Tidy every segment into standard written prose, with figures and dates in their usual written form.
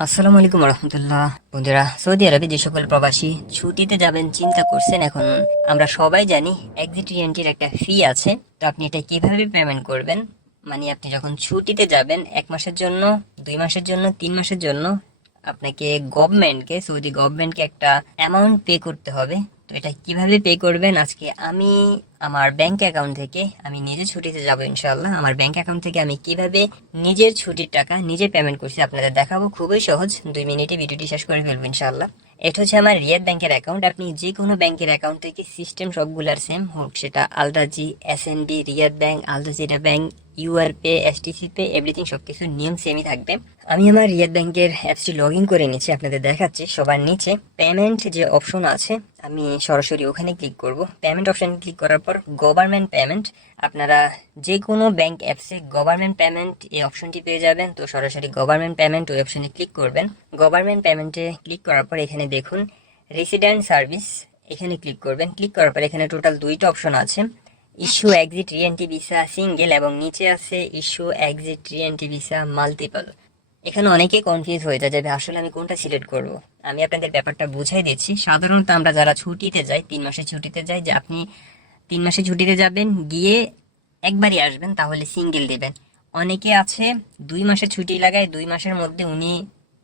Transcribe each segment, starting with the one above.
আসসালামু আলাইকুম রহমতুল্লাহ। বন্ধুরা, সৌদি আরবে যে সকল প্রবাসী ছুটিতে যাবেন চিন্তা করছেন, এখন আমরা সবাই জানি এক্সিট রিএন্ট্রির একটা ফি আছে। তো আপনি এটা কিভাবে পেমেন্ট করবেন? মানে আপনি যখন ছুটিতে যাবেন 1 মাসের জন্য, 2 মাসের জন্য, 3 মাসের জন্য, আপনাকে সৌদি গভর্নমেন্টকে একটা অ্যামাউন্ট পে করতে হবে। তো এটা কিভাবে পে করবেন আজকে আমি আমার ব্যাংক অ্যাকাউন্ট থেকে, আমি নিজে ছুটিতে যাব ইনশাআল্লাহ, আমার ব্যাংক অ্যাকাউন্ট থেকে আমি কিভাবে নিজের ছুটির টাকা নিজে পেমেন্ট করছি আপনাদের দেখাবো। খুবই সহজ, 2 মিনিটে ভিডিওটি শেষ করে ফেলবো ইনশাআল্লাহ। এটা হচ্ছে আমার রিয়াদ ব্যাংকের অ্যাকাউন্ট। আপনি যে কোনো ব্যাংকের অ্যাকাউন্ট থেকে সিস্টেম সবগুলার সেম হোক, সেটা Al Rajhi, SNB, Riyad bank, Al Jazira bank, UR pay, STC pay, everything সবকিছু নিয়ম সেমই থাকবে। আমি আমার রিয়াদ ব্যাংকের অ্যাপসটি লগ ইন করে নিচ্ছি, আপনাদের দেখাচ্ছি। সবার নিচে পেমেন্ট যে অপশন আছে, আমি সরাসরি ওখানে ক্লিক করব। পেমেন্ট অপশন ক্লিক করার পর গভর্নমেন্ট পেমেন্ট, আপনারা যে কোনো ব্যাংক অ্যাপসে গভর্নমেন্ট পেমেন্ট এই অপশনটি পেয়ে যাবেন। তো সরাসরি গভর্নমেন্ট পেমেন্ট ওই অপশনে ক্লিক করবেন। গভর্নমেন্ট পেমেন্টে ক্লিক করার পর এখানে দেখুন রেসিডেন্ট সার্ভিস, এখানে ক্লিক করবেন। ক্লিক করার পর এখানে টোটাল 2টা অপশন আছে, issue exit re-entry visa single এবং নিচে আছে issue exit re-entry visa multiple. এখানে অনেকে কনফিউজ হয়ে যায় যে আসলে আমি কোনটা সিলেক্ট করব। আমি আপনাদের ব্যাপারটা বুঝাই দিচ্ছি। সাধারণত আমরা যারা ছুটিতে যাই, 3 মাসের ছুটিতে যাই, যে আপনি 3 মাসের ছুটিতে যাবেন, গিয়ে একবারই আসবেন, তাহলে সিঙ্গেল দেবেন। অনেকে আছে 2 মাসের ছুটি লাগায়, 2 মাসের মধ্যে উনি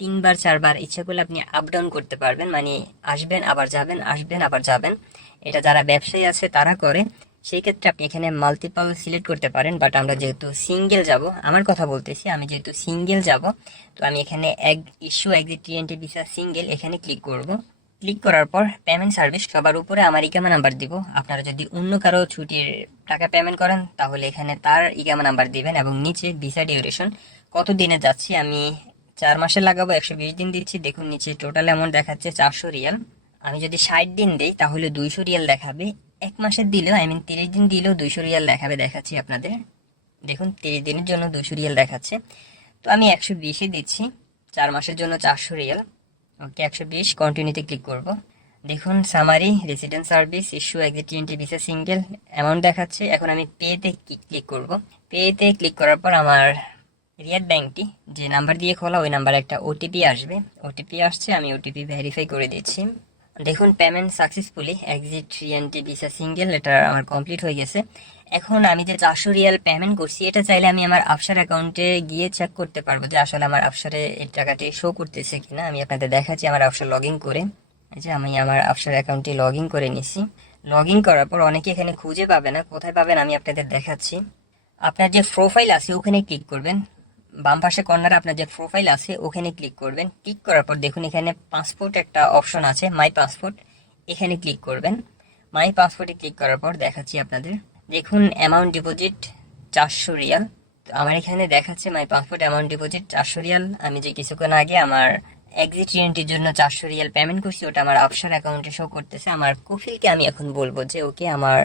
3বার 4বার ইচ্ছা করলে আপনি আপ ডাউন করতে পারবেন, মানে আসবেন আবার যাবেন, আসবেন আবার যাবেন। এটা যারা ব্যবসায়ী আছে তারা করে। সেই ক্ষেত্রে আপনি এখানে মাল্টিপল সিলেক্ট করতে পারেন, বাট আমরা যেহেতু সিঙ্গেল যাব, আমার কথা বলতেছি, আমি যেহেতু সিঙ্গেল যাব, তো আমি এখানে issue exit TNT visa single এখানে ক্লিক করব। ক্লিক করার পর পেমেন্ট সার্ভিস, সবার উপরে আমার ইকামা নাম্বার দিব। আপনারা যদি অন্য কারো ছুটির টাকা পেমেন্ট করেন তাহলে এখানে তার ইকামা নাম্বার দিবেন, এবং নিচে ভিসা ডিউরেশন কত দিনে যাচ্ছি, আমি 4 মাসে লাগাবো, 120 দিন দিচ্ছি। দেখুন নিচে টোটাল অ্যামাউন্ট দেখাচ্ছে 400 রিয়াল। আমি যদি 60 দিন দিই তাহলে 200 রিয়াল দেখাবে। 1 মাসের দিলেও, 30 দিন দিলেও 200 রিয়াল দেখাবে। দেখাচ্ছি আপনাদের, দেখুন 30 দিনের জন্য 200 রিয়াল দেখাচ্ছে। তো আমি 120-এ দিচ্ছি, 4 মাসের জন্য 400 রিয়াল। ওকে, 120 কন্টিনিউতে ক্লিক করব। দেখুন summary, resident service, issue exit TNT visa single, amount দেখাচ্ছে। এখন আমি পেতে ক্লিক করব। পেতে ক্লিক করার পর আমার রিয়াদ ব্যাংকটি যে নাম্বার দিয়ে খোলা, ওই নাম্বারে একটা ওটিপি আসবে। ওটিপি আসছে, আমি ওটিপি ভেরিফাই করে দিচ্ছি। দেখুন payment successfully exit re-entry visa single, এটা আমার কমপ্লিট হয়ে গেছে। এখন আমি যে 400 রিয়াল পেমেন্ট করছি, এটা চাইলে আমি আমার আফসার অ্যাকাউন্টে গিয়ে চেক করতে পারবো যে আসলে আমার আফসারে এই টাকাটি শো করতেছে কিনা। আমি আপনাদের দেখাচ্ছি আমার আফসার লগ ইন করে। এই যে আমি আমার আফসার অ্যাকাউন্টে লগ ইন করে নিছি। লগ ইন করার পর অনেকে এখানে খুঁজে পাবে না, কোথায় পাবেন আমি আপনাদের দেখাচ্ছি। আপনার যে প্রোফাইল আছে ওখানে ক্লিক করবেন। বাম পাশে কর্নারে আপনার যে প্রোফাইল আছে ওখানে ক্লিক করবেন। ক্লিক করার পর দেখুন এখানে পাসপোর্ট একটা অপশন আছে, মাই পাসপোর্ট, এখানে ক্লিক করবেন। মাই পাসপোর্টে ক্লিক করার পর দেখাচ্ছি আপনাদের, দেখুন অ্যামাউন্ট ডিপোজিট 400 রিয়াল। তো আমার এখানে দেখাচ্ছে মাই পাসপোর্ট অ্যামাউন্ট ডিপোজিট 400 রিয়াল। আমি যে কিছুক্ষণ আগে আমার এক্সিট রিএন্ট্রির জন্য 400 রিয়াল পেমেন্ট করছি, ওটা আমার আফসার অ্যাকাউন্টে শো করতেছে। আমার কফিলকে আমি এখন বলবো যে ওকে আমার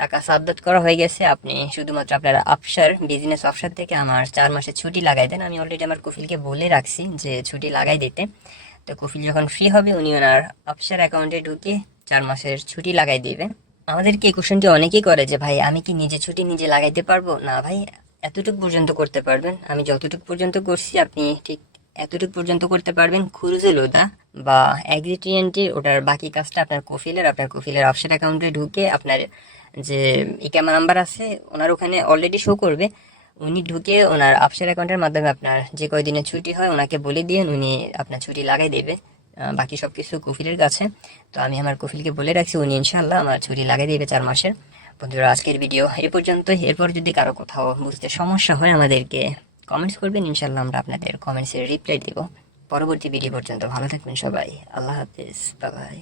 টাকা সাবমিট করা হয়ে গেছে, আপনি শুধুমাত্র আপনার আফসার বিজনেস অফসার থেকে আমার 4 মাসের ছুটি লাগাই দেন। আমি অলরেডি আমার কফিলকে বলে রাখছি যে ছুটি লাগাই দিতে। তো কফিল যখন ফ্রি হবে উনি ওনার আফসার অ্যাকাউন্টে ঢুকে 4 মাসের ছুটি লাগাই দিবে। আমাদেরকে এই কোশ্চেনটি অনেকেই করে যে ভাই আমি কি নিজে ছুটি নিজে লাগাইতে পারবো? না ভাই, এতটুকু পর্যন্ত করতে পারবেন। আমি যতটুকু পর্যন্ত করছি আপনি ঠিক এতটুকু পর্যন্ত করতে পারবেন। খুরুজুল হুদা বা এক্সিট রিএন্ট্রি, ওটার বাকি কাজটা আপনার কফিলের আফসার অ্যাকাউন্টে ঢুকে আপনার যে ইকামা নাম্বার আছে ওনার ওখানে অলরেডি শো করবে। উনি ঢুকে ওনার আফসার অ্যাকাউন্টের মাধ্যমে আপনার যে কয়দিনের ছুটি হয় ওনাকে বলে দিয়ে উনি আপনার ছুটি লাগাই দেবে। বাকি সব কিছু কফিলের কাছে। তো আমি আমার কফিলকে বলে রাখছি, উনি ইনশাল্লাহ আমার ছুটি লাগাই দেবে 4 মাসের। বন্ধুরা, আজকের ভিডিও এই পর্যন্তই। এরপর যদি কারো কোথাও বুঝতে সমস্যা হয় আমাদেরকে কমেন্টস করবেন, ইনশাল্লাহ আমরা আপনাদের কমেন্টসের রিপ্লাই দেব। পরবর্তী ভিডিও পর্যন্ত ভালো থাকবেন সবাই। আল্লাহ হাফিজ, বাই বাই।